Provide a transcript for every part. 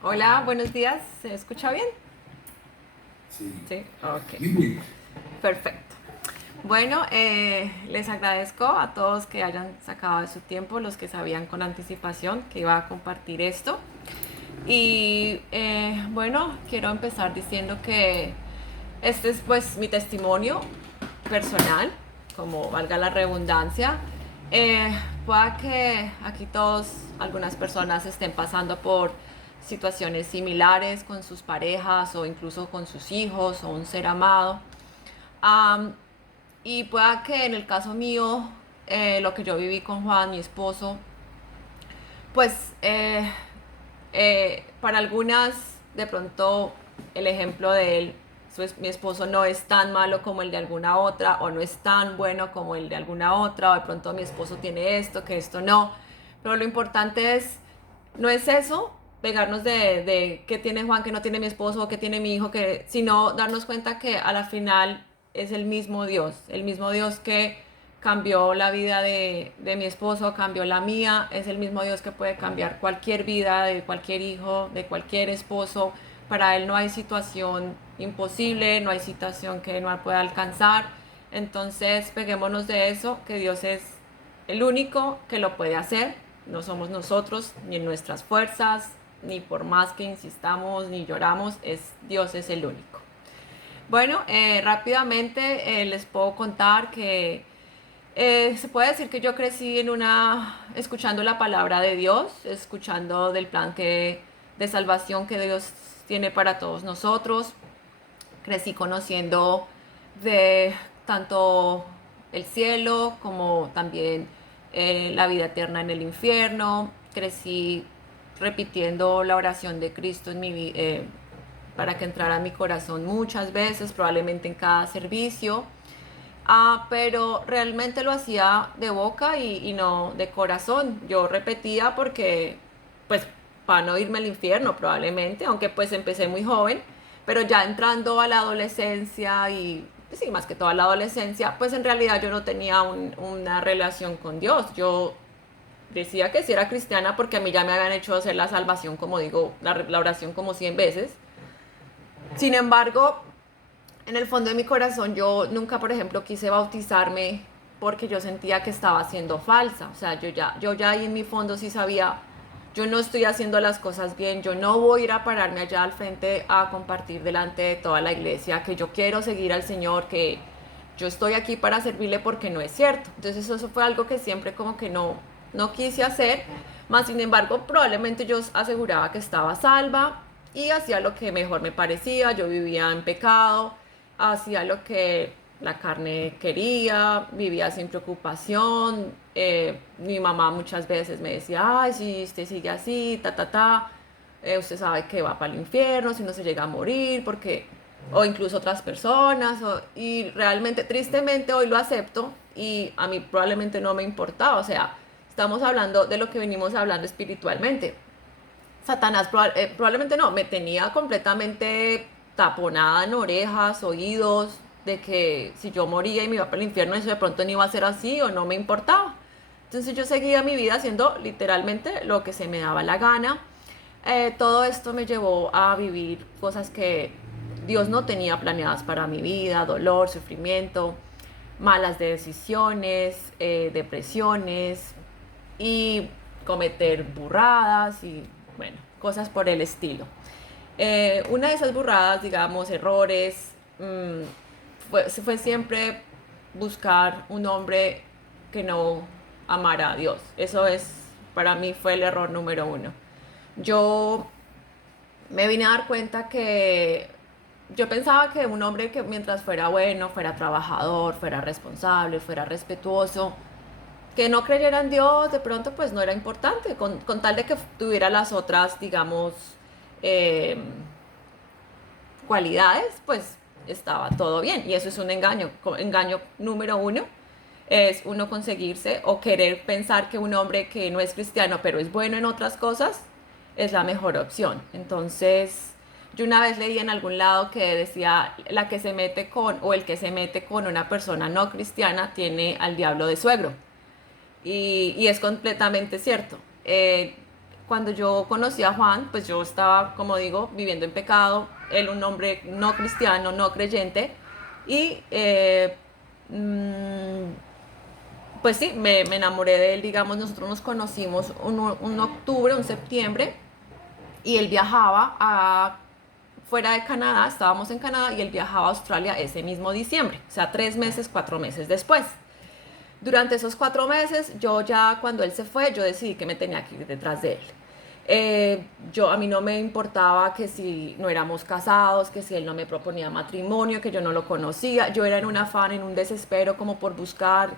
Hola, buenos días. ¿Se escucha bien? Sí. Sí, ok, Muy bien. perfecto. Bueno, les agradezco a todos que hayan sacado de su tiempo, los que sabían con anticipación que iba a compartir esto. Y bueno, quiero empezar diciendo que este es pues mi testimonio personal, como valga la redundancia. Eh, Pueda que aquí todos, algunas personas estén pasando por situaciones similares con sus parejas o incluso con sus hijos o un ser amado. Am, y pueda que en el caso mío, lo que yo viví con Juan, mi esposo, pues para algunas de pronto el ejemplo de él, mi esposo no es tan malo como el de alguna otra o no es tan bueno como el de alguna otra o de pronto mi esposo tiene esto, que esto no. Pero lo importante es, no es eso, pegarnos de qué tiene Juan, que no tiene mi esposo o qué tiene mi hijo, sino darnos cuenta que a la final es el mismo Dios que cambió la vida de mi esposo, cambió la mía, es el mismo Dios que puede cambiar cualquier vida de cualquier hijo, de cualquier esposo. Para Él no hay situación imposible, no hay situación que no pueda alcanzar. Entonces, peguémonos de eso, que Dios es el único que lo puede hacer. No somos nosotros, ni en nuestras fuerzas, ni por más que insistamos, ni lloramos, Dios es el único. Bueno, rápidamente les puedo contar que se puede decir que yo crecí escuchando la palabra de Dios, escuchando del plan de salvación que Dios tiene para todos nosotros. Crecí conociendo de tanto el cielo como también la vida eterna en el infierno. Crecí repitiendo la oración de Cristo para que entrara a mi corazón muchas veces, probablemente en cada servicio. Pero realmente lo hacía de boca y no de corazón. Yo repetía porque, pues, para no irme al infierno probablemente, aunque pues empecé muy joven, pero ya entrando a la adolescencia y, pues, sí, más que toda la adolescencia, pues en realidad yo no tenía una relación con Dios. Yo decía que sí era cristiana porque a mí ya me habían hecho hacer la salvación, como digo, la oración como 100 veces. Sin embargo, en el fondo de mi corazón yo nunca, por ejemplo, quise bautizarme porque yo sentía que estaba siendo falsa. O sea, yo ya ahí en mi fondo sí sabía, yo no estoy haciendo las cosas bien, yo no voy a ir a pararme allá al frente a compartir delante de toda la iglesia que yo quiero seguir al Señor, que yo estoy aquí para servirle porque no es cierto. Entonces eso fue algo que siempre como que no quise hacer, más sin embargo probablemente yo aseguraba que estaba salva y hacía lo que mejor me parecía, yo vivía en pecado, hacía lo que la carne quería, vivía sin preocupación. Mi mamá muchas veces me decía, ay, si usted sigue así, usted sabe que va para el infierno, si no se llega a morir, porque, o incluso otras personas, y realmente, tristemente, hoy lo acepto y a mí probablemente no me importaba, o sea, estamos hablando de lo que venimos hablando espiritualmente. Satanás probablemente no, me tenía completamente taponada en orejas, oídos, de que si yo moría y me iba para el infierno, eso de pronto no iba a ser así o no me importaba. Entonces yo seguía mi vida haciendo literalmente lo que se me daba la gana. Todo esto me llevó a vivir cosas que Dios no tenía planeadas para mi vida, dolor, sufrimiento, malas decisiones, depresiones y cometer burradas y bueno, cosas por el estilo. Una de esas burradas, digamos, errores, fue siempre buscar un hombre que no amara a Dios. Eso para mí fue el error número uno. Yo me vine a dar cuenta que yo pensaba que un hombre que mientras fuera bueno, fuera trabajador, fuera responsable, fuera respetuoso, que no creyera en Dios, de pronto pues no era importante, con tal de que tuviera las otras, digamos, eh, cualidades, pues estaba todo bien. Y eso es un engaño. Engaño número uno es uno conseguirse o querer pensar que un hombre que no es cristiano, pero es bueno en otras cosas, es la mejor opción. Entonces, yo una vez leí en algún lado que decía, la que se mete con, o el que se mete con una persona no cristiana, tiene al diablo de suegro. Y es completamente cierto. cuando yo conocí a Juan, pues yo estaba, como digo, viviendo en pecado, él un hombre no cristiano, no creyente, y pues sí, me enamoré de él, digamos, nosotros nos conocimos un octubre, un septiembre, y él viajaba fuera de Canadá, estábamos en Canadá, y él viajaba a Australia ese mismo diciembre, o sea, 3 meses, 4 meses después. Durante esos 4 meses, yo ya cuando él se fue, yo decidí que me tenía que ir detrás de él. A mí no me importaba que si no éramos casados, que si él no me proponía matrimonio, que yo no lo conocía. Yo era en un afán, en un desespero como por buscar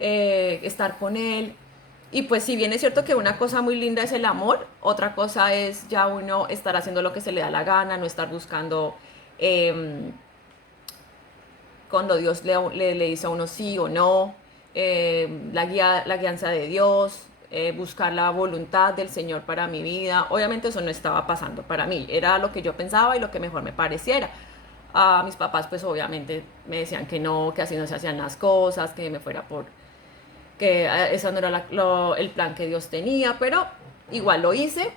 estar con él. Y pues si bien es cierto que una cosa muy linda es el amor, otra cosa es ya uno estar haciendo lo que se le da la gana, no estar buscando cuando Dios le dice a uno sí o no, la guianza de Dios, buscar la voluntad del Señor para mi vida. Obviamente eso no estaba pasando para mí, era lo que yo pensaba y lo que mejor me pareciera. A mis papás pues obviamente me decían que no, que así no se hacían las cosas, que me fuera por... que eso no era el plan que Dios tenía, pero igual lo hice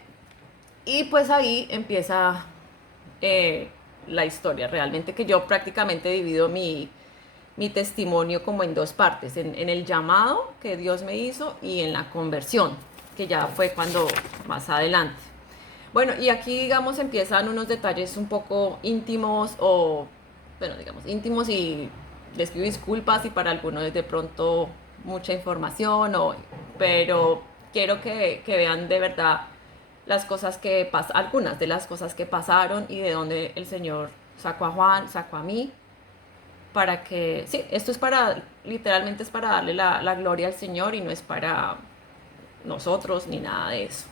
y pues ahí empieza eh, la historia. Realmente que yo prácticamente divido mi testimonio como en dos partes, en el llamado que Dios me hizo y en la conversión, que ya fue cuando más adelante. Bueno, y aquí digamos empiezan unos detalles un poco íntimos o, bueno, digamos íntimos y les pido disculpas y para algunos de pronto mucha información, pero quiero que vean de verdad las cosas que pasan, algunas de las cosas que pasaron y de donde el Señor sacó a Juan, sacó a mí, para que, sí, esto es para, literalmente es para darle la gloria al Señor y no es para nosotros ni nada de eso.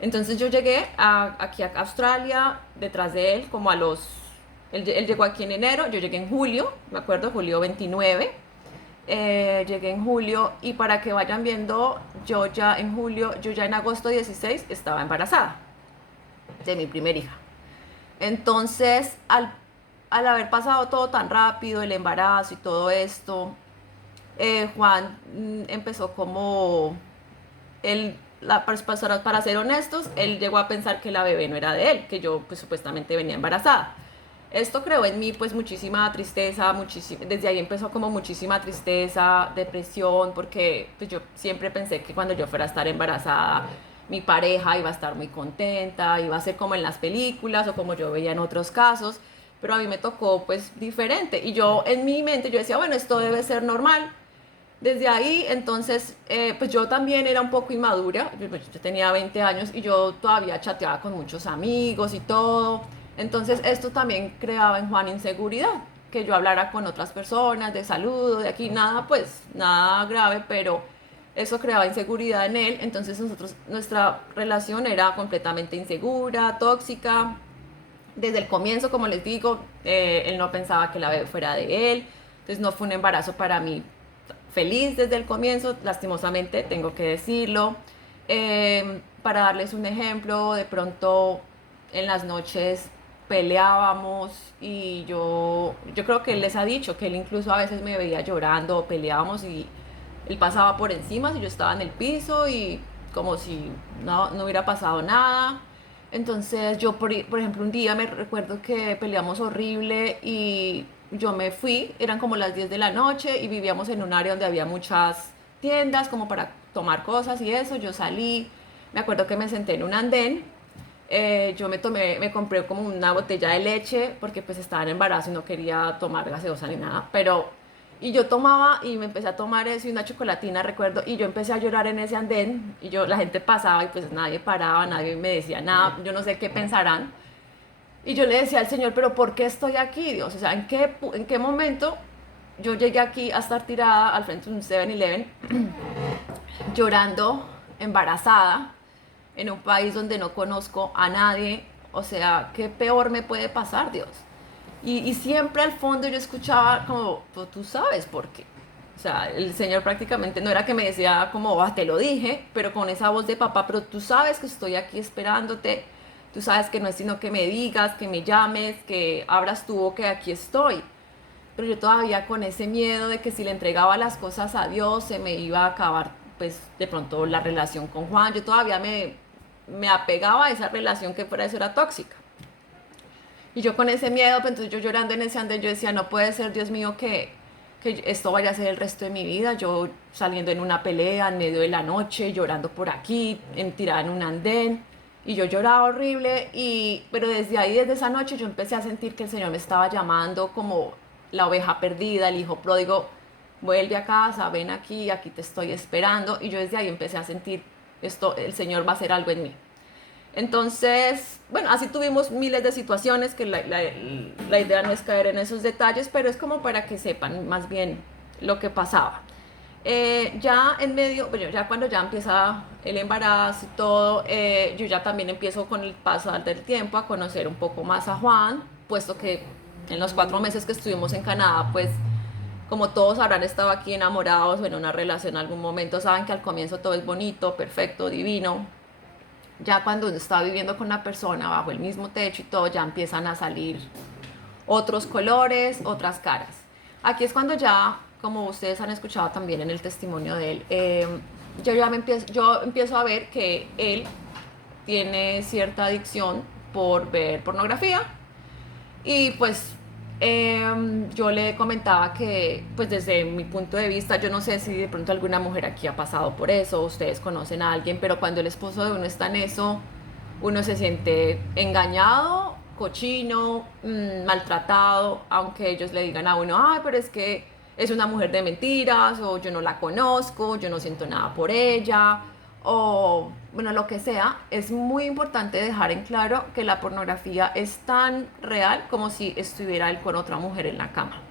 Entonces yo llegué aquí a Australia detrás de él como él llegó aquí en enero, yo llegué en julio, me acuerdo, julio 29. Llegué en julio y para que vayan viendo, yo ya en agosto 16 estaba embarazada de mi primer hija. Entonces, al haber pasado todo tan rápido, el embarazo y todo esto, Juan empezó como, para ser honestos, él llegó a pensar que la bebé no era de él, que yo pues supuestamente venía embarazada. Esto creó en mí pues muchísima tristeza, desde ahí empezó como muchísima tristeza, depresión, porque pues yo siempre pensé que cuando yo fuera a estar embarazada, mi pareja iba a estar muy contenta, iba a ser como en las películas o como yo veía en otros casos, pero a mí me tocó pues diferente y yo en mi mente yo decía, bueno, esto debe ser normal. Desde ahí, entonces, pues yo también era un poco inmadura, yo tenía 20 años y yo todavía chateaba con muchos amigos y todo. Entonces, esto también creaba en Juan inseguridad, que yo hablara con otras personas de saludo, de aquí, nada, pues, nada grave, pero eso creaba inseguridad en él. Entonces, nuestra relación era completamente insegura, tóxica. Desde el comienzo, como les digo, él no pensaba que la bebé fuera de él. Entonces, no fue un embarazo para mí feliz desde el comienzo, lastimosamente tengo que decirlo. Para darles un ejemplo, de pronto en las noches peleábamos y yo creo que él les ha dicho que él incluso a veces me veía llorando o peleábamos y él pasaba por encima si yo estaba en el piso y como si no hubiera pasado nada. Entonces yo, por ejemplo, un día me recuerdo que peleamos horrible y yo me fui, eran como las 10 de la noche y vivíamos en un área donde había muchas tiendas como para tomar cosas y eso. Yo salí, me acuerdo que me senté en un andén, me compré como una botella de leche porque pues estaba en embarazo y no quería tomar gaseosa ni nada, y yo tomaba y me empecé a tomar eso y una chocolatina, recuerdo, y yo empecé a llorar en ese andén y la gente pasaba y pues nadie paraba, nadie me decía nada, yo no sé qué pensarán. Y yo le decía al Señor, pero ¿por qué estoy aquí, Dios? O sea, ¿en qué momento yo llegué aquí a estar tirada al frente de un 7-Eleven llorando, embarazada, en un país donde no conozco a nadie? O sea, ¿qué peor me puede pasar, Dios? Y siempre al fondo yo escuchaba como, pues, tú sabes por qué. O sea, el Señor prácticamente no era que me decía como, te lo dije, pero con esa voz de papá, pero tú sabes que estoy aquí esperándote, tú sabes que no es sino que me digas, que me llames, que abras tu boca, que aquí estoy. Pero yo todavía con ese miedo de que si le entregaba las cosas a Dios se me iba a acabar, pues de pronto la relación con Juan. Yo todavía me apegaba a esa relación que fuera eso era tóxica. Y yo con ese miedo, pues entonces yo llorando en ese andén, yo decía, no puede ser, Dios mío, que esto vaya a ser el resto de mi vida. Yo saliendo en una pelea en medio de la noche, llorando por aquí, tirada en un andén. Y yo lloraba horrible, pero desde ahí, desde esa noche, yo empecé a sentir que el Señor me estaba llamando como la oveja perdida, el hijo pródigo, vuelve a casa, ven aquí, aquí te estoy esperando. Y yo desde ahí empecé a sentir esto, el Señor va a hacer algo en mí. Entonces, bueno, así tuvimos miles de situaciones que la idea no es caer en esos detalles, pero es como para que sepan más bien lo que pasaba. Ya en medio, bueno, ya cuando ya empieza el embarazo y todo, yo ya también empiezo con el pasar del tiempo a conocer un poco más a Juan, puesto que en los 4 meses que estuvimos en Canadá, pues como todos habrán estado aquí enamorados o en una relación en algún momento, saben que al comienzo todo es bonito, perfecto, divino. Ya cuando uno está viviendo con una persona bajo el mismo techo y todo, ya empiezan a salir otros colores, otras caras. Aquí es cuando ya, como ustedes han escuchado también en el testimonio de él, yo empiezo a ver que él tiene cierta adicción por ver pornografía y pues yo le comentaba que, pues desde mi punto de vista, yo no sé si de pronto alguna mujer aquí ha pasado por eso, ustedes conocen a alguien, pero cuando el esposo de uno está en eso, uno se siente engañado, cochino, maltratado, aunque ellos le digan a uno, ay, pero es que es una mujer de mentiras, o yo no la conozco, yo no siento nada por ella, o bueno, lo que sea. Es muy importante dejar en claro que la pornografía es tan real como si estuviera él con otra mujer en la cama.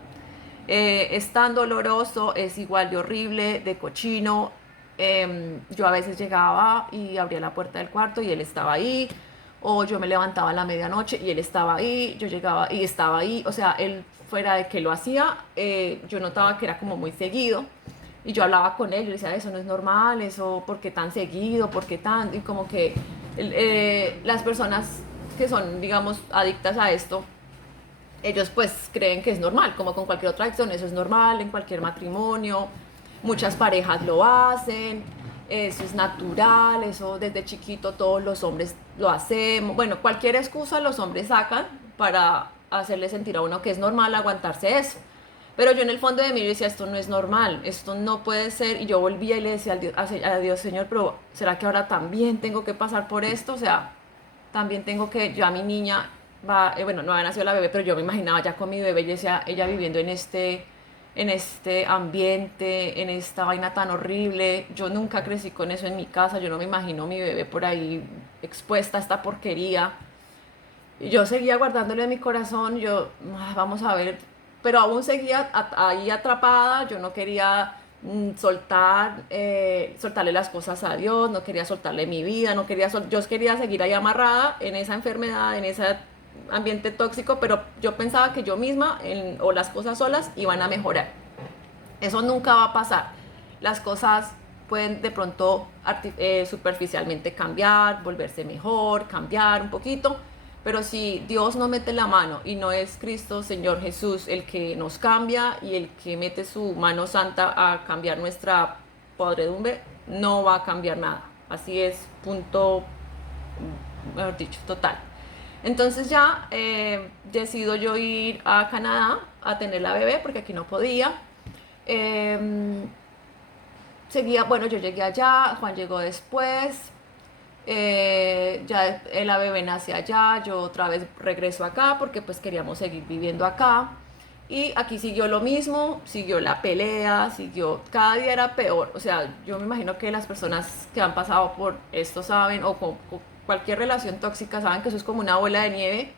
Es tan doloroso, es igual de horrible, de cochino. Yo a veces llegaba y abría la puerta del cuarto y él estaba ahí, o yo me levantaba a la medianoche y él estaba ahí, yo llegaba y estaba ahí, o sea, él fuera de que lo hacía, yo notaba que era como muy seguido. Y yo hablaba con él, yo le decía, eso no es normal, eso, ¿por qué tan seguido? ¿Por qué tan? Y como que las personas que son, digamos, adictas a esto, ellos pues creen que es normal, como con cualquier otra adicción, eso es normal en cualquier matrimonio, muchas parejas lo hacen, eso es natural, eso desde chiquito todos los hombres lo hacemos, bueno, cualquier excusa los hombres sacan para hacerle sentir a uno que es normal aguantarse eso. Pero yo en el fondo de mí decía, esto no es normal, esto no puede ser, y yo volvía y le decía a Dios, Señor, pero ¿será que ahora también tengo que pasar por esto? O sea, también tengo que, yo a mi niña, bueno, no había nacido la bebé, pero yo me imaginaba ya con mi bebé, y decía, ella viviendo en este ambiente, en esta vaina tan horrible. Yo nunca crecí con eso en mi casa, yo no me imagino mi bebé por ahí expuesta a esta porquería. Y yo seguía guardándolo en mi corazón, yo, vamos a ver, pero aún seguía ahí atrapada, yo no quería soltarle las cosas a Dios, no quería soltarle mi vida, no quería yo quería seguir ahí amarrada en esa enfermedad, en ese ambiente tóxico, pero yo pensaba que yo misma o las cosas solas iban a mejorar. Eso nunca va a pasar. Las cosas pueden de pronto superficialmente cambiar, volverse mejor, cambiar un poquito, pero si Dios no mete la mano y no es Cristo, Señor Jesús, el que nos cambia y el que mete su mano santa a cambiar nuestra podredumbre, no va a cambiar nada. Así es, punto, mejor dicho, total. Entonces ya decido yo ir a Canadá a tener la bebé porque aquí no podía. Seguía, bueno, yo llegué allá, Juan llegó después, ya la bebé nace allá, yo otra vez regreso acá porque pues queríamos seguir viviendo acá. Y aquí siguió lo mismo, siguió la pelea, siguió, cada día era peor. O sea, yo me imagino que las personas que han pasado por esto saben, o con cualquier relación tóxica, saben que eso es como una bola de nieve.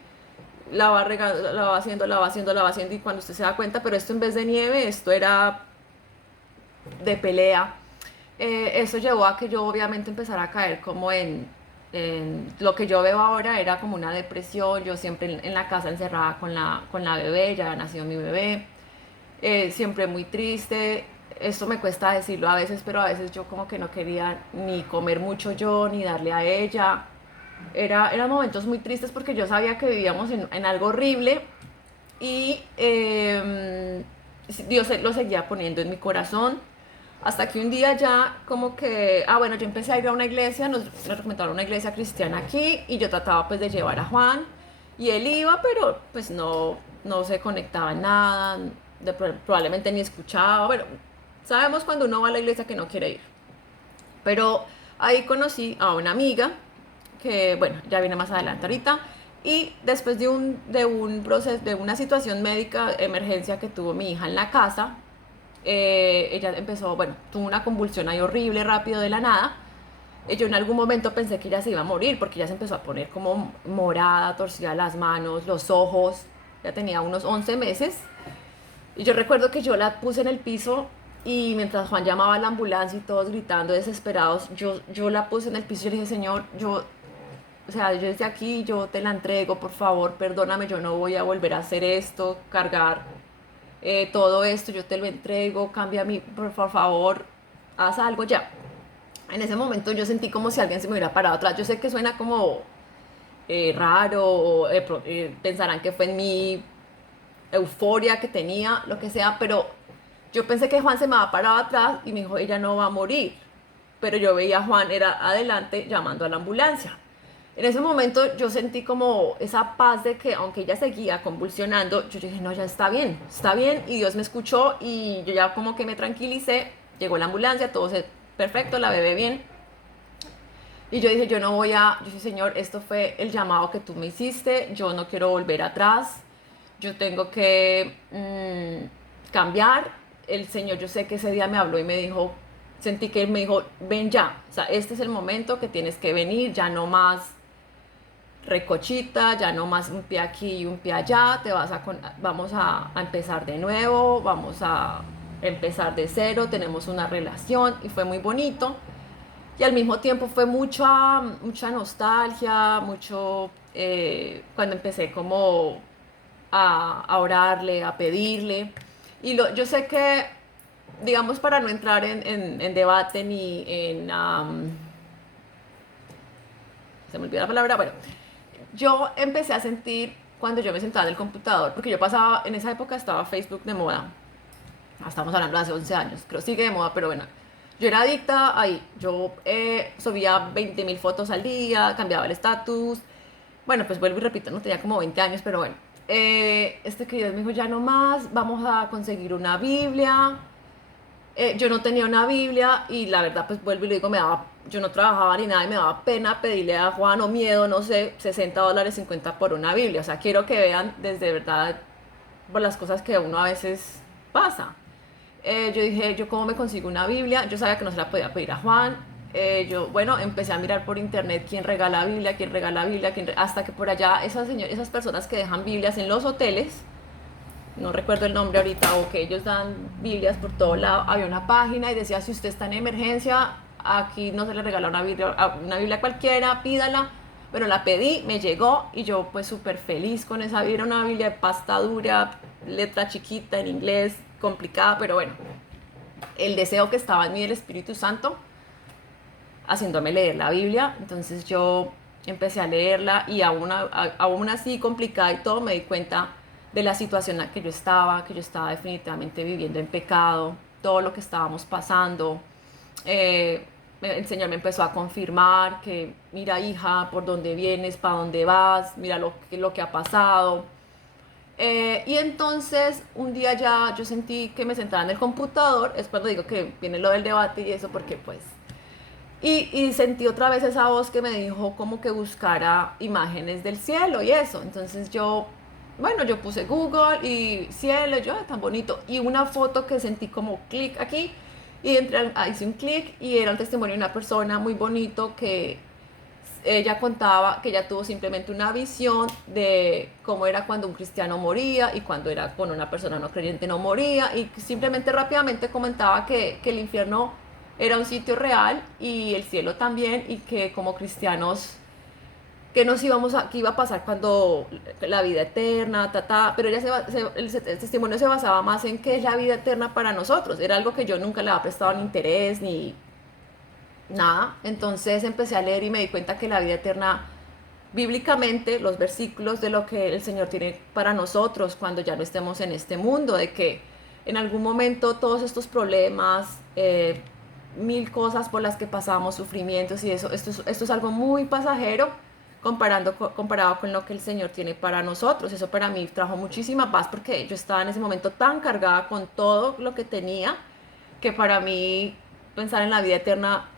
La va regando, la va haciendo, la va haciendo, la va haciendo, y cuando usted se da cuenta, pero esto en vez de nieve, esto era de pelea. Eso llevó a que yo obviamente empezara a caer como en lo que yo veo ahora, era como una depresión. Yo siempre en la casa encerrada con la bebé, ya había nacido mi bebé, siempre muy triste. Esto me cuesta decirlo a veces, pero a veces yo como que no quería ni comer mucho yo, ni darle a ella. Eran momentos muy tristes porque yo sabía que vivíamos en algo horrible, y Dios lo seguía poniendo en mi corazón. Hasta que un día ya como que, bueno, yo empecé a ir a una iglesia, nos recomendaron una iglesia cristiana aquí y yo trataba pues de llevar a Juan y él iba, pero pues no se conectaba en nada, probablemente ni escuchaba, bueno, sabemos cuando uno va a la iglesia que no quiere ir. Pero ahí conocí a una amiga que, bueno, ya viene más adelante ahorita. Y después de un proceso, de una situación médica, emergencia que tuvo mi hija en la casa, ella empezó, bueno, tuvo una convulsión ahí horrible, rápido, de la nada. Yo en algún momento pensé que ella se iba a morir porque ella se empezó a poner como morada, torcida las manos, los ojos. Ya tenía unos 11 meses. Y yo recuerdo que yo la puse en el piso y mientras Juan llamaba a la ambulancia y todos gritando desesperados, yo la puse en el piso y yo le dije, Señor, o sea, yo desde aquí, yo te la entrego, por favor, perdóname, yo no voy a volver a hacer esto, cargar todo esto, yo te lo entrego, cambia mi, por favor, haz algo ya. En ese momento yo sentí como si alguien se me hubiera parado atrás. Yo sé que suena como raro, o pensarán que fue en mi euforia que tenía, lo que sea, pero yo pensé que Juan se me había parado atrás y me dijo, ella no va a morir. Pero yo veía a Juan, era adelante llamando a la ambulancia. En ese momento yo sentí como esa paz de que aunque ella seguía convulsionando, yo dije, no, ya está bien, y Dios me escuchó y yo ya como que me tranquilicé, llegó la ambulancia, todo se perfecto, la bebé bien. Y yo dije, yo dije, Señor, esto fue el llamado que tú me hiciste, yo no quiero volver atrás, yo tengo que cambiar. El Señor, yo sé que ese día me habló y me dijo, sentí que Él me dijo, ven ya, o sea, este es el momento que tienes que venir, ya no más recochita, ya no más un pie aquí y un pie allá, vamos a empezar de nuevo, vamos a empezar de cero, tenemos una relación y fue muy bonito. Y al mismo tiempo fue mucha nostalgia, cuando empecé como a orarle, a pedirle. Yo sé que, digamos, para no entrar en debate ni se me olvidó la palabra, bueno, yo empecé a sentir cuando yo me sentaba en el computador, porque yo pasaba, en esa época estaba Facebook de moda, estamos hablando de hace 11 años, creo que sigue de moda, pero bueno, yo era adicta ahí, yo subía 20.000 fotos al día, cambiaba el estatus, bueno, pues vuelvo y repito, no tenía como 20 años, pero bueno, este querido me dijo, ya no más, vamos a conseguir una Biblia. Yo no tenía una Biblia y la verdad pues vuelvo y le digo, yo no trabajaba ni nada y me daba pena pedirle a Juan, o miedo, no sé, $60, 50 por una Biblia. O sea, quiero que vean desde verdad por las cosas que uno a veces pasa. Yo dije, ¿yo cómo me consigo una Biblia? Yo sabía que no se la podía pedir a Juan. Bueno, empecé a mirar por internet quién regala Biblia, quién regala Biblia, hasta que por allá esas personas que dejan Biblias en los hoteles, no recuerdo el nombre ahorita, o que ellos dan Biblias por todo lado, había una página y decía, si usted está en emergencia, aquí no se le regala una Biblia cualquiera, pídala. Bueno, la pedí, me llegó y yo pues súper feliz con esa Biblia, era una Biblia de pasta dura, letra chiquita en inglés, complicada, pero bueno, el deseo que estaba en mí del Espíritu Santo haciéndome leer la Biblia. Entonces yo empecé a leerla y aún así complicada y todo, me di cuenta de la situación en la que yo estaba definitivamente viviendo en pecado, todo lo que estábamos pasando. El Señor me empezó a confirmar que, mira hija, por dónde vienes, para dónde vas, mira lo que ha pasado. Y entonces un día ya yo sentí que me sentaba en el computador, es cuando digo que viene lo del debate y eso, porque pues y sentí otra vez esa voz que me dijo como que buscara imágenes del cielo y eso. Entonces yo puse Google y cielo, tan bonito. Y una foto que sentí como clic aquí y hice un clic y era un testimonio de una persona muy bonito que ella contaba que ella tuvo simplemente una visión de cómo era cuando un cristiano moría y cuando era con una persona no creyente no moría, y simplemente rápidamente comentaba que el infierno era un sitio real y el cielo también, y que como cristianos qué iba a pasar cuando la vida eterna, pero el testimonio se basaba más en qué es la vida eterna para nosotros. Era algo que yo nunca le había prestado ni interés ni nada. Entonces empecé a leer y me di cuenta que la vida eterna, bíblicamente, los versículos de lo que el Señor tiene para nosotros cuando ya no estemos en este mundo, de que en algún momento todos estos problemas, mil cosas por las que pasamos, sufrimientos y eso, esto es algo muy pasajero comparado con lo que el Señor tiene para nosotros. Eso para mí trajo muchísima paz porque yo estaba en ese momento tan cargada con todo lo que tenía que para mí pensar en la vida eterna,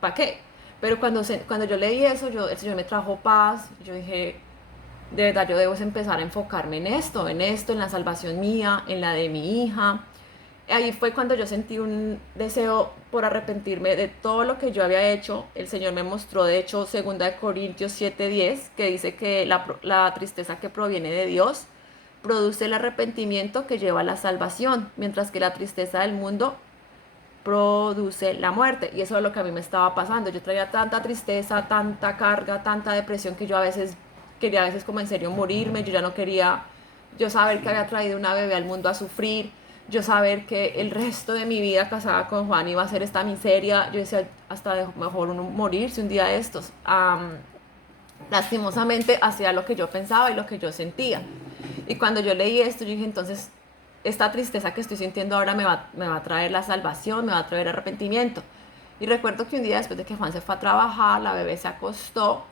¿para qué? Pero cuando yo leí eso, el Señor me trajo paz. Yo dije, de verdad yo debo empezar a enfocarme en la salvación mía, en la de mi hija. Ahí fue cuando yo sentí un deseo por arrepentirme de todo lo que yo había hecho. El Señor me mostró, de hecho, 2 Corintios 7:10, que dice que la tristeza que proviene de Dios produce el arrepentimiento que lleva a la salvación, mientras que la tristeza del mundo produce la muerte. Y eso es lo que a mí me estaba pasando. Yo traía tanta tristeza, tanta carga, tanta depresión que yo a veces quería como en serio morirme. Yo ya no quería, yo saber que había traído una bebé al mundo a sufrir, yo saber que el resto de mi vida casada con Juan iba a ser esta miseria. Yo decía, hasta mejor uno morirse un día de estos. Lastimosamente hacía lo que yo pensaba y lo que yo sentía. Y cuando yo leí esto, yo dije, entonces, esta tristeza que estoy sintiendo ahora me va a traer la salvación, me va a traer arrepentimiento. Y recuerdo que un día después de que Juan se fue a trabajar, la bebé se acostó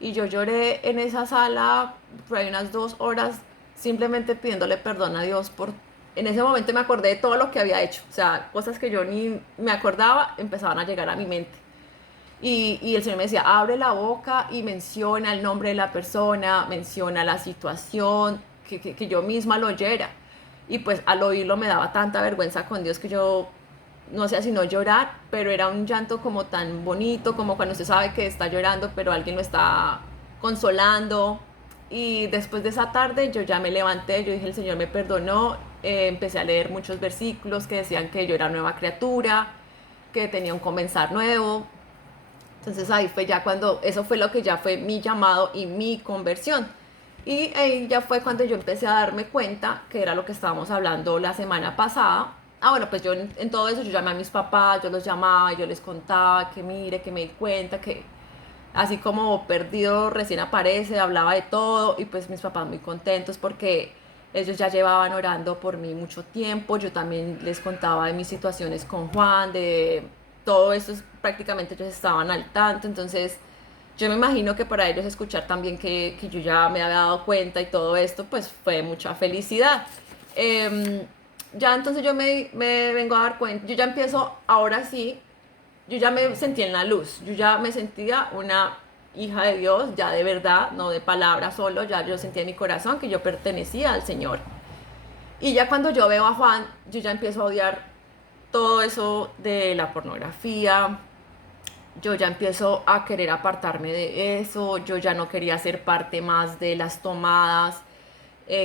y yo lloré en esa sala por ahí unas 2 horas, simplemente pidiéndole perdón a Dios por... En ese momento me acordé de todo lo que había hecho, o sea, cosas que yo ni me acordaba empezaban a llegar a mi mente. Y el Señor me decía, abre la boca y menciona el nombre de la persona, menciona la situación, que yo misma lo oyera. Y pues al oírlo me daba tanta vergüenza con Dios que yo no hacía sino llorar, pero era un llanto como tan bonito, como cuando usted sabe que está llorando, pero alguien lo está consolando. Y después de esa tarde yo ya me levanté, yo dije, el Señor me perdonó, empecé a leer muchos versículos que decían que yo era nueva criatura, que tenía un comenzar nuevo. Entonces ahí fue ya cuando, eso fue lo que ya fue mi llamado y mi conversión. Y ahí ya fue cuando yo empecé a darme cuenta, que era lo que estábamos hablando la semana pasada. Bueno, pues yo en todo eso yo llamé a mis papás, yo los llamaba y yo les contaba que mire, que me di cuenta, que así como perdido recién aparece, hablaba de todo y pues mis papás muy contentos porque ellos ya llevaban orando por mí mucho tiempo. Yo también les contaba de mis situaciones con Juan, de todo eso, prácticamente ellos estaban al tanto. Entonces yo me imagino que para ellos escuchar también que yo ya me había dado cuenta y todo esto, pues fue mucha felicidad. Ya entonces yo me vengo a dar cuenta, yo ya empiezo, ahora sí, yo ya me sentí en la luz, yo ya me sentía una hija de Dios, ya de verdad, no de palabras solo, ya yo sentía en mi corazón que yo pertenecía al Señor. Y ya cuando yo veo a Juan, yo ya empiezo a odiar todo eso de la pornografía, yo ya empiezo a querer apartarme de eso, yo ya no quería ser parte más de las tomadas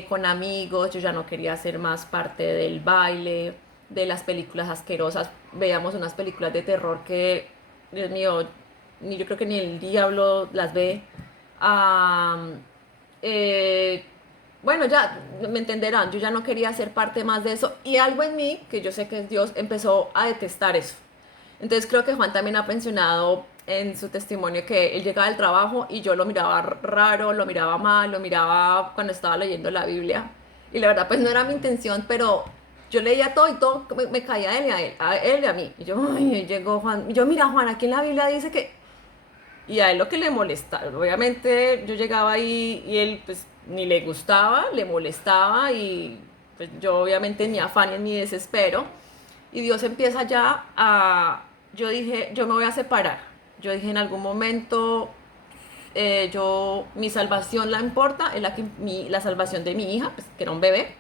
con amigos, yo ya no quería ser más parte del baile, de las películas asquerosas. Veíamos unas películas de terror que, Dios mío, ni yo creo que ni el diablo las ve. Ah, eh, bueno, ya me entenderán, yo ya no quería ser parte más de eso y algo en mí, que yo sé que es Dios, empezó a detestar eso. Entonces creo que Juan también ha mencionado en su testimonio que él llegaba del trabajo y yo lo miraba raro, lo miraba mal, lo miraba cuando estaba leyendo la Biblia. Y la verdad pues no era mi intención, pero yo leía todo y todo me caía a él y a mí. Y yo, ay, llegó Juan. Y yo, mira Juan, aquí en la Biblia dice que... Y a él lo que le molestaba, obviamente yo llegaba ahí y él pues ni le gustaba, le molestaba y pues yo obviamente en mi afán y en mi desespero. Y Dios empieza ya a... Yo dije, yo me voy a separar. Yo dije, en algún momento, mi salvación la importa, es la salvación de mi hija, pues, que era un bebé.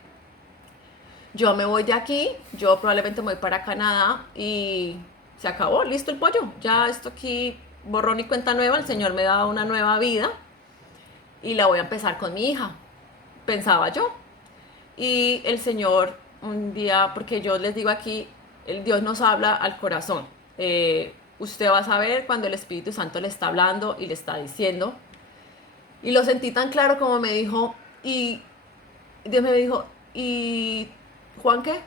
Yo me voy de aquí, yo probablemente me voy para Canadá y se acabó, listo el pollo. Ya esto aquí, borrón y cuenta nueva, el Señor me da una nueva vida y la voy a empezar con mi hija, pensaba yo. Y el Señor un día, porque yo les digo aquí, el Dios nos habla al corazón. Usted va a saber cuando el Espíritu Santo le está hablando y le está diciendo. Y lo sentí tan claro como me dijo, y Dios me dijo, ¿y Juan qué?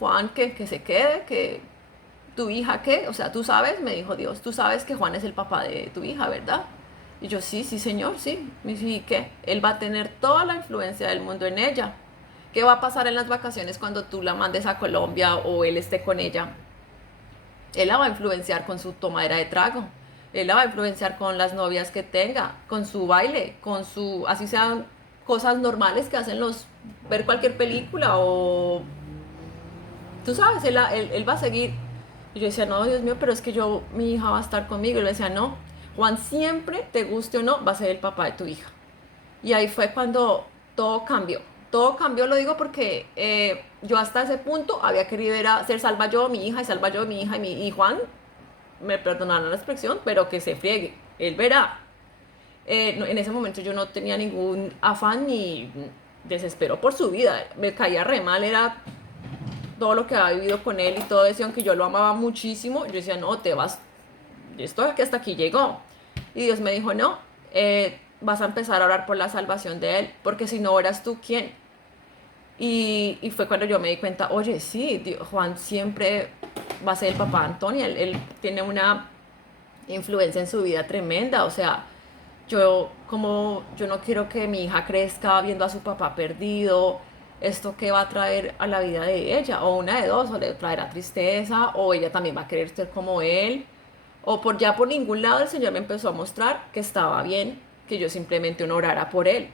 Juan que se quede, que tu hija qué, o sea, tú sabes, me dijo Dios, tú sabes que Juan es el papá de tu hija, ¿verdad? Y yo, sí, sí, señor, sí. Me dice, ¿y qué? Él va a tener toda la influencia del mundo en ella. ¿Qué va a pasar en las vacaciones cuando tú la mandes a Colombia o él esté con ella? Él la va a influenciar con su tomadera de trago. Él la va a influenciar con las novias que tenga, con su baile, con su, así sean cosas normales que hacen los, ver cualquier película o, tú sabes, él va a seguir. Y yo decía, no, Dios mío, pero es que yo, mi hija va a estar conmigo. Y él decía, no, Juan siempre, te guste o no, va a ser el papá de tu hija. Y ahí fue cuando todo cambió. Todo cambió, lo digo porque yo hasta ese punto había querido era ser salva yo, mi hija, y salva yo, mi hija, y Juan, me perdonaron la expresión, pero que se friegue, él verá. En ese momento yo no tenía ningún afán ni desespero por su vida, me caía re mal, era todo lo que había vivido con él y todo eso, aunque yo lo amaba muchísimo, yo decía, no, te vas, esto que hasta aquí llegó. Y Dios me dijo, no, vas a empezar a orar por la salvación de él, porque si no oras tú, ¿quién? Y fue cuando yo me di cuenta, oye, sí, Juan siempre va a ser el papá de Antonia, él tiene una influencia en su vida tremenda, o sea, yo no quiero que mi hija crezca viendo a su papá perdido, esto que va a traer a la vida de ella, o una de dos, o le traerá tristeza, o ella también va a querer ser como él, o por ya por ningún lado el Señor me empezó a mostrar que estaba bien, que yo simplemente no orara por él.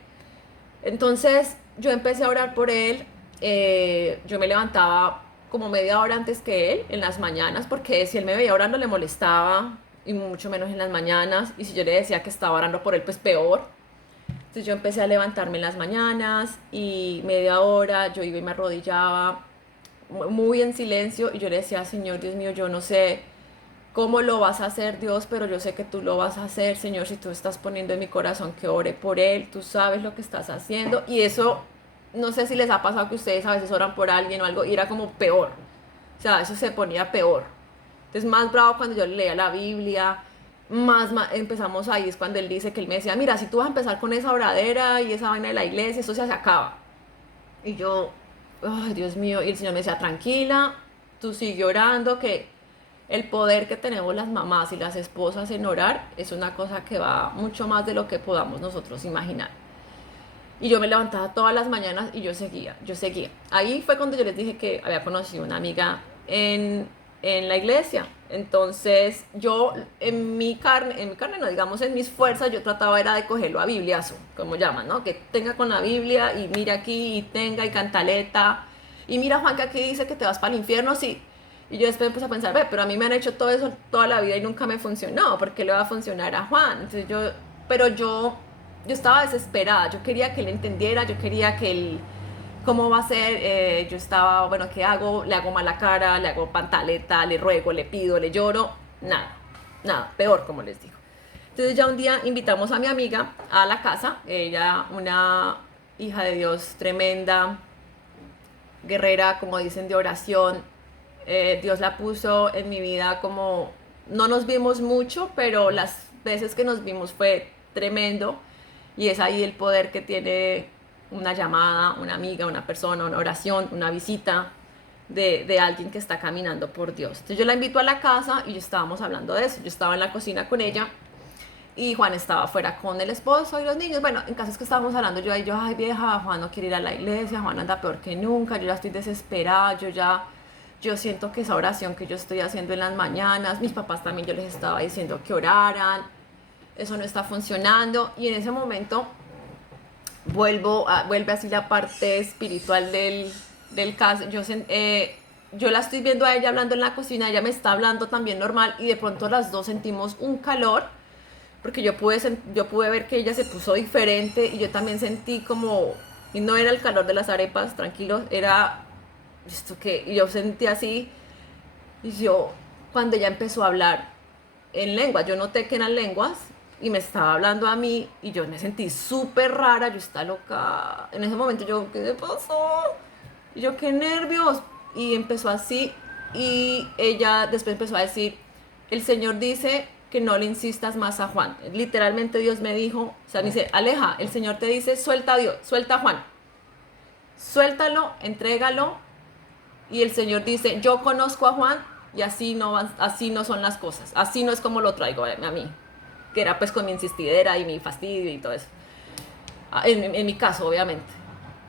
Entonces yo empecé a orar por él, yo me levantaba como media hora antes que él, en las mañanas, porque si él me veía orando le molestaba, y mucho menos en las mañanas, y si yo le decía que estaba orando por él, pues peor. Entonces yo empecé a levantarme en las mañanas y media hora yo iba y me arrodillaba muy en silencio y yo le decía, Señor Dios mío, yo no sé cómo lo vas a hacer, Dios, pero yo sé que tú lo vas a hacer, Señor, si tú estás poniendo en mi corazón que ore por él, tú sabes lo que estás haciendo. Y eso, no sé si les ha pasado que ustedes a veces oran por alguien o algo y era como peor, o sea, eso se ponía peor. Entonces más bravo cuando yo leía la Biblia, más empezamos ahí, es cuando él dice que él me decía, mira, si tú vas a empezar con esa oradera y esa vaina de la iglesia, eso se acaba. Y yo, ay, Dios mío, y el Señor me decía, tranquila, tú sigue orando, que el poder que tenemos las mamás y las esposas en orar es una cosa que va mucho más de lo que podamos nosotros imaginar. Y yo me levantaba todas las mañanas y yo seguía, yo seguía. Ahí fue cuando yo les dije que había conocido una amiga en la iglesia. Entonces yo en mi carne no, digamos en mis fuerzas, yo trataba era de cogerlo a bibliazo, como llaman, ¿no? Que tenga con la Biblia y mira aquí y tenga y cantaleta. Y mira Juan que aquí dice que te vas para el infierno, sí. Y yo después empecé a pensar, ve, pero a mí me han hecho todo eso toda la vida y nunca me funcionó, ¿por qué le va a funcionar a Juan? Entonces yo estaba desesperada, yo quería que él entendiera, yo quería que él, ¿cómo va a ser? Yo estaba, bueno, ¿qué hago? Le hago mala cara, le hago pantaleta, le ruego, le pido, le lloro, nada, nada, peor como les digo. Entonces ya un día invitamos a mi amiga a la casa, ella una hija de Dios tremenda, guerrera, como dicen, de oración. Dios la puso en mi vida como, no nos vimos mucho, pero las veces que nos vimos fue tremendo y es ahí el poder que tiene una llamada, una amiga, una persona, una oración, una visita de alguien que está caminando por Dios. Entonces yo la invito a la casa y estábamos hablando de eso. Yo estaba en la cocina con ella y Juan estaba afuera con el esposo y los niños. Bueno, en caso es que estábamos hablando yo ahí, yo, ay vieja, Juan no quiere ir a la iglesia, Juan anda peor que nunca, yo ya estoy desesperada, yo siento que esa oración que yo estoy haciendo en las mañanas, mis papás también yo les estaba diciendo que oraran, eso no está funcionando. Y en ese momento vuelve así la parte espiritual del caso. Yo la estoy viendo a ella hablando en la cocina, ella me está hablando también normal y de pronto las dos sentimos un calor porque yo pude ver que ella se puso diferente y yo también sentí como, y no era el calor de las arepas, tranquilos, era esto que yo sentí así, y yo, cuando ella empezó a hablar en lenguas, yo noté que eran lenguas, y me estaba hablando a mí, y yo me sentí súper rara, yo estaba loca, en ese momento yo, ¿qué me pasó? Y yo, qué nervios, y empezó así, y ella después empezó a decir, el Señor dice que no le insistas más a Juan, literalmente Dios me dijo, o sea, me dice, aleja, el Señor te dice, suelta a Dios, suelta a Juan, suéltalo, entrégalo. Y el Señor dice, yo conozco a Juan y así no son las cosas, así no es como lo traigo a mí, que era pues con mi insistidera y mi fastidio y todo eso, en mi caso obviamente.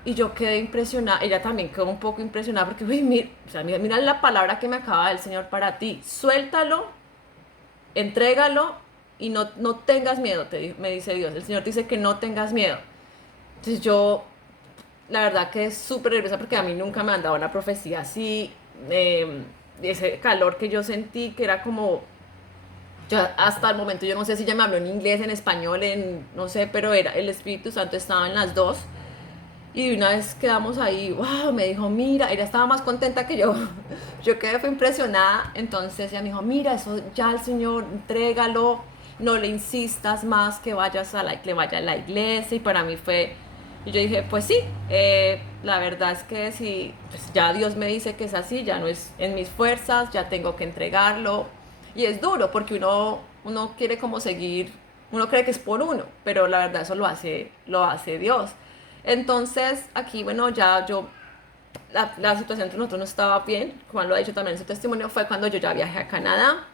Y yo quedé impresionada, ella también quedó un poco impresionada porque, uy, mira, o sea, mira, mira la palabra que me acaba de dar el Señor para ti, suéltalo, entrégalo y no tengas miedo, me dice Dios. El Señor dice que no tengas miedo. Entonces yo, la verdad que es súper nerviosa porque a mí nunca me han dado una profecía así. Ese calor que yo sentí, que era como, yo hasta el momento, yo no sé si ella me habló en inglés, en español, no sé, pero era, el Espíritu Santo estaba en las dos. Y una vez quedamos ahí, wow, me dijo, mira, ella estaba más contenta que yo. Yo quedé, fue impresionada. Entonces ella me dijo, mira, eso ya el Señor, entrégalo, no le insistas más que vayas que vaya a la iglesia. Y para mí fue, y yo dije, pues sí, la verdad es que si pues ya Dios me dice que es así, ya no es en mis fuerzas, ya tengo que entregarlo. Y es duro porque uno quiere como seguir, uno cree que es por uno, pero la verdad eso lo hace Dios. Entonces, aquí, bueno, ya yo, la situación entre nosotros no estaba bien. Juan lo ha dicho también en su testimonio, fue cuando yo ya viajé a Canadá.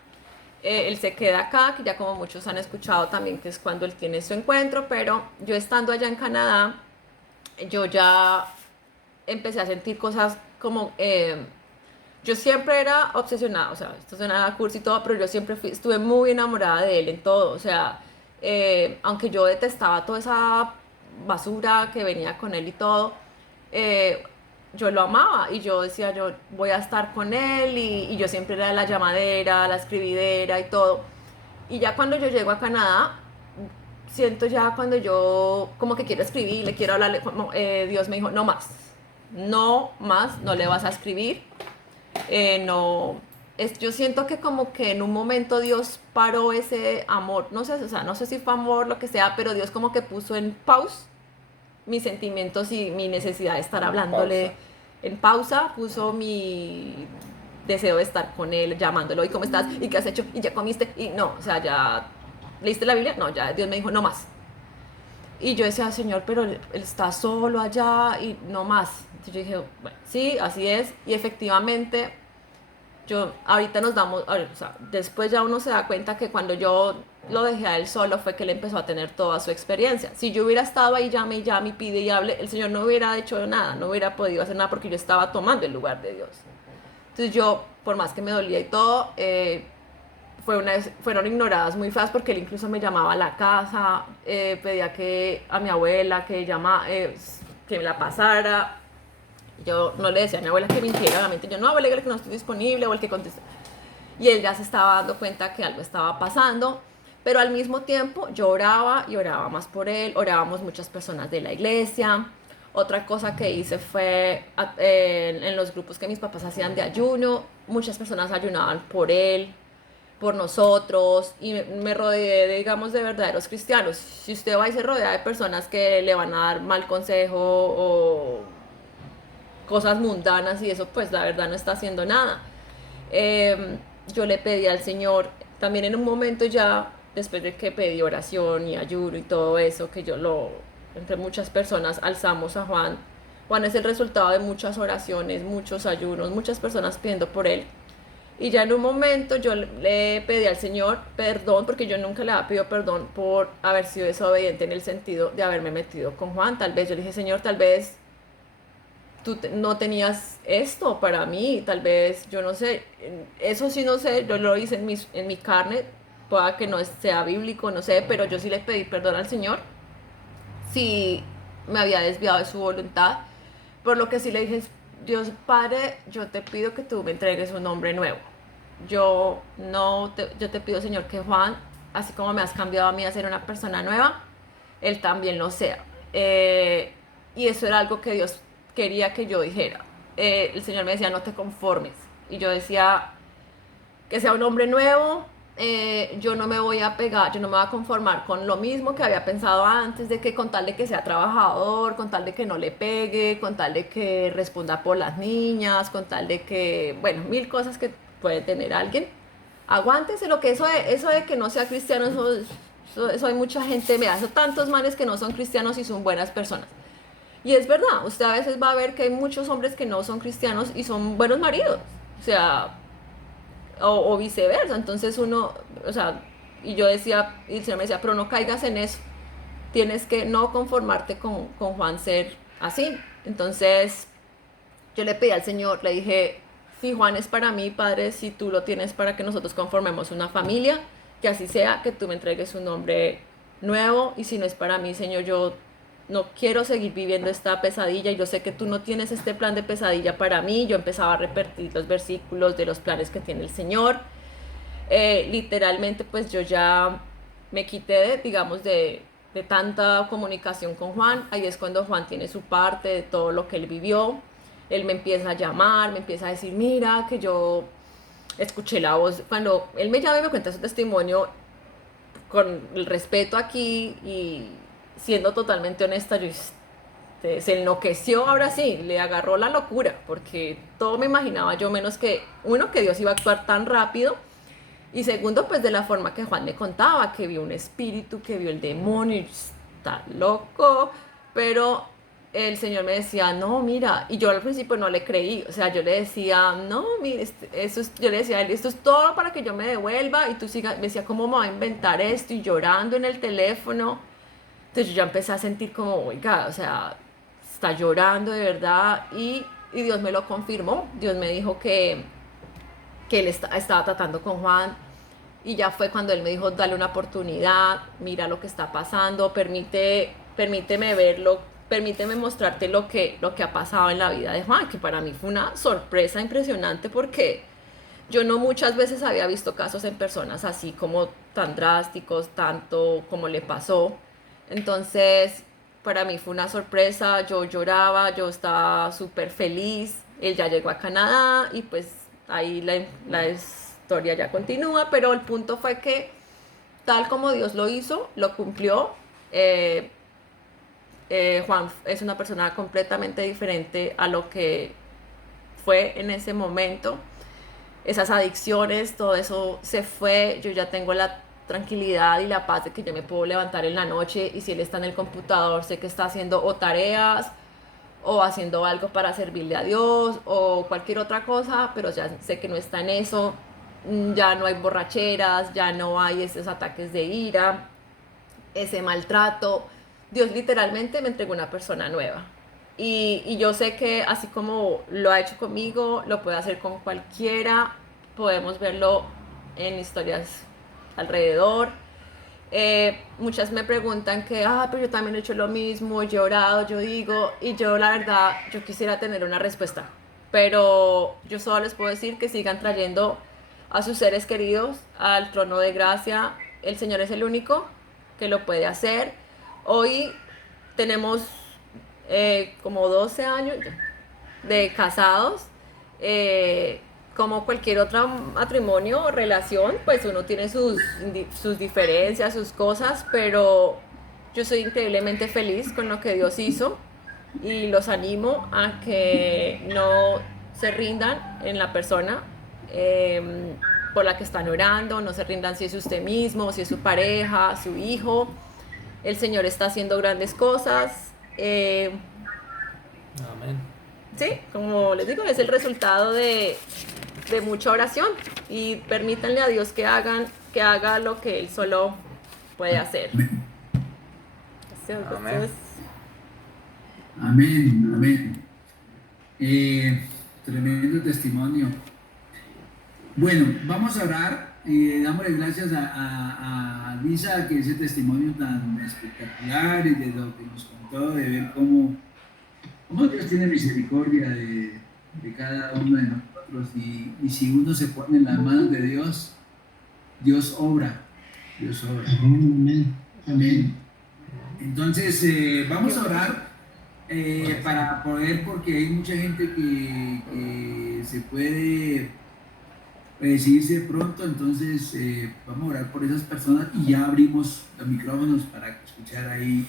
Él se queda acá, que ya como muchos han escuchado también, que es cuando él tiene su encuentro, pero yo estando allá en Canadá, yo ya empecé a sentir cosas como, yo siempre era obsesionada, o sea, esto suena a cursi y todo, pero yo siempre estuve muy enamorada de él en todo, o sea, aunque yo detestaba toda esa basura que venía con él y todo, eh, yo lo amaba y yo decía, yo voy a estar con él y yo siempre era la llamadera, la escribidera y todo. Y ya cuando yo llego a Canadá, siento ya cuando yo como que quiero escribir, le quiero hablarle, Dios me dijo, no más, no más, no le vas a escribir, no, yo siento que como que en un momento Dios paró ese amor, no sé, o sea, no sé si fue amor, lo que sea, pero Dios como que puso en pause mis sentimientos y mi necesidad de estar hablándole Pausa. en pausa, puso mi deseo de estar con él, llamándolo, ¿y cómo estás? ¿Y qué has hecho? ¿Y ya comiste? Y no, o sea, ya leíste la Biblia, no, ya Dios me dijo, no más. Y yo decía, Señor, pero él está solo allá y no más. Entonces yo dije, bueno, sí, así es. Y efectivamente, yo ahorita nos damos, o sea, después ya uno se da cuenta que cuando yo lo dejé a él solo fue que él empezó a tener toda su experiencia. Si yo hubiera estado ahí, llame y llame y pide y hable, el Señor no hubiera hecho nada, no hubiera podido hacer nada porque yo estaba tomando el lugar de Dios. Entonces yo, por más que me dolía y todo, fueron ignoradas muy feas porque él incluso me llamaba a la casa, pedía que a mi abuela que me la pasara. Yo no le decía a mi abuela que mintiera, obviamente yo no, abuela, que no estoy disponible o el que conteste. Y él ya se estaba dando cuenta que algo estaba pasando, pero al mismo tiempo yo oraba y oraba más por él, orábamos muchas personas de la iglesia. Otra cosa que hice fue en los grupos que mis papás hacían de ayuno, muchas personas ayunaban por él, por nosotros y me rodeé, digamos, de verdaderos cristianos. Si usted va y se rodea de personas que le van a dar mal consejo o cosas mundanas y eso, pues la verdad no está haciendo nada. Yo le pedí al Señor, también en un momento ya, después de que pedí oración y ayuno y todo eso, que entre muchas personas alzamos a Juan. Juan es el resultado de muchas oraciones, muchos ayunos, muchas personas pidiendo por él. Y ya en un momento yo le pedí al Señor perdón, porque yo nunca le había pedido perdón por haber sido desobediente en el sentido de haberme metido con Juan. Tal vez yo le dije, Señor, tal vez tú no tenías esto para mí, tal vez, yo no sé, eso sí no sé, yo lo hice en mi carne, pueda que no sea bíblico, no sé, pero yo sí le pedí perdón al Señor si me había desviado de su voluntad, por lo que sí le dije, Dios Padre, yo te pido que tú me entregues un nombre nuevo. Yo te pido, Señor, que Juan, así como me has cambiado a mí a ser una persona nueva, él también lo sea. Y eso era algo que Dios quería que yo dijera. El Señor me decía, no te conformes. Y yo decía, que sea un hombre nuevo, yo no me voy a pegar, yo no me voy a conformar con lo mismo que había pensado antes, de que con tal de que sea trabajador, con tal de que no le pegue, con tal de que responda por las niñas, con tal de que, bueno, mil cosas que puede tener alguien. Aguántese lo que eso de que no sea cristiano, eso hay mucha gente, me hace tantos manes que no son cristianos y son buenas personas. Y es verdad, usted a veces va a ver que hay muchos hombres que no son cristianos y son buenos maridos. O sea, o viceversa. Entonces uno, o sea, y yo decía, y el Señor me decía, pero no caigas en eso. Tienes que no conformarte con Juan ser así. Entonces yo le pedí al Señor, le dije, si Juan es para mí, Padre, si tú lo tienes para que nosotros conformemos una familia, que así sea, que tú me entregues un nombre nuevo, y si no es para mí, Señor, yo no quiero seguir viviendo esta pesadilla, y yo sé que tú no tienes este plan de pesadilla para mí. Yo empezaba a repetir los versículos de los planes que tiene el Señor. Literalmente pues yo ya me quité, digamos, de tanta comunicación con Juan. Ahí es cuando Juan tiene su parte de todo lo que él vivió. Él me empieza a llamar, me empieza a decir, mira, que yo escuché la voz. Cuando él me llama y me cuenta su testimonio, con el respeto aquí y siendo totalmente honesta, yo se enloqueció. Ahora sí, le agarró la locura, porque todo me imaginaba yo, menos que uno, que Dios iba a actuar tan rápido, y segundo, pues de la forma que Juan me contaba, que vio un espíritu, que vio el demonio, y está loco. Pero el Señor me decía, no, mira, y yo al principio no le creí. O sea, yo le decía, no, mire, eso es, yo le decía a él, esto es todo para que yo me devuelva y tú sigas. Me decía, ¿cómo me va a inventar esto? Y llorando en el teléfono. Entonces yo ya empecé a sentir como, oiga, o sea, está llorando de verdad. Y Dios me lo confirmó. Dios me dijo que él estaba tratando con Juan. Y ya fue cuando él me dijo, dale una oportunidad, mira lo que está pasando, permíteme verlo, permíteme mostrarte lo que ha pasado en la vida de Juan, que para mí fue una sorpresa impresionante, porque yo no muchas veces había visto casos en personas así como tan drásticos, tanto como le pasó. Entonces, para mí fue una sorpresa, yo lloraba, yo estaba súper feliz. Él ya llegó a Canadá y pues ahí la historia ya continúa, pero el punto fue que tal como Dios lo hizo, lo cumplió. Eh, Juan es una persona completamente diferente a lo que fue en ese momento. Esas adicciones, todo eso se fue. Yo ya tengo la tranquilidad y la paz de que yo me puedo levantar en la noche, y si él está en el computador, sé que está haciendo o tareas o haciendo algo para servirle a Dios o cualquier otra cosa, pero ya sé que no está en eso. Ya no hay borracheras, ya no hay esos ataques de ira, ese maltrato. Dios literalmente me entregó una persona nueva. Y yo sé que así como lo ha hecho conmigo, lo puede hacer con cualquiera. Podemos verlo en historias alrededor. Muchas me preguntan que, pero yo también he hecho lo mismo, yo he orado, yo digo, y yo la verdad, yo quisiera tener una respuesta. Pero yo solo les puedo decir que sigan trayendo a sus seres queridos al trono de gracia. El Señor es el único que lo puede hacer. Hoy tenemos como 12 años de casados. Como cualquier otro matrimonio o relación, pues uno tiene sus diferencias, sus cosas, pero yo soy increíblemente feliz con lo que Dios hizo, y los animo a que no se rindan en la persona por la que están orando. No se rindan, si es usted mismo, si es su pareja, su hijo. El Señor está haciendo grandes cosas. Amén. Sí, como les digo, es el resultado de mucha oración, y permítanle a Dios que haga lo que Él solo puede hacer. Amén. Amén, amén. Tremendo testimonio. Bueno, vamos a orar. Dámosle gracias a Lisa, que ese testimonio tan espectacular, y de lo que nos contó, de ver cómo Dios tiene misericordia de cada uno de nosotros, y si uno se pone en las manos de Dios, Dios obra. Dios obra. Amén. Amén. Entonces, vamos a orar para poder, porque hay mucha gente que se puede decidirse pronto. Entonces, vamos a orar por esas personas, y ya abrimos los micrófonos para escuchar ahí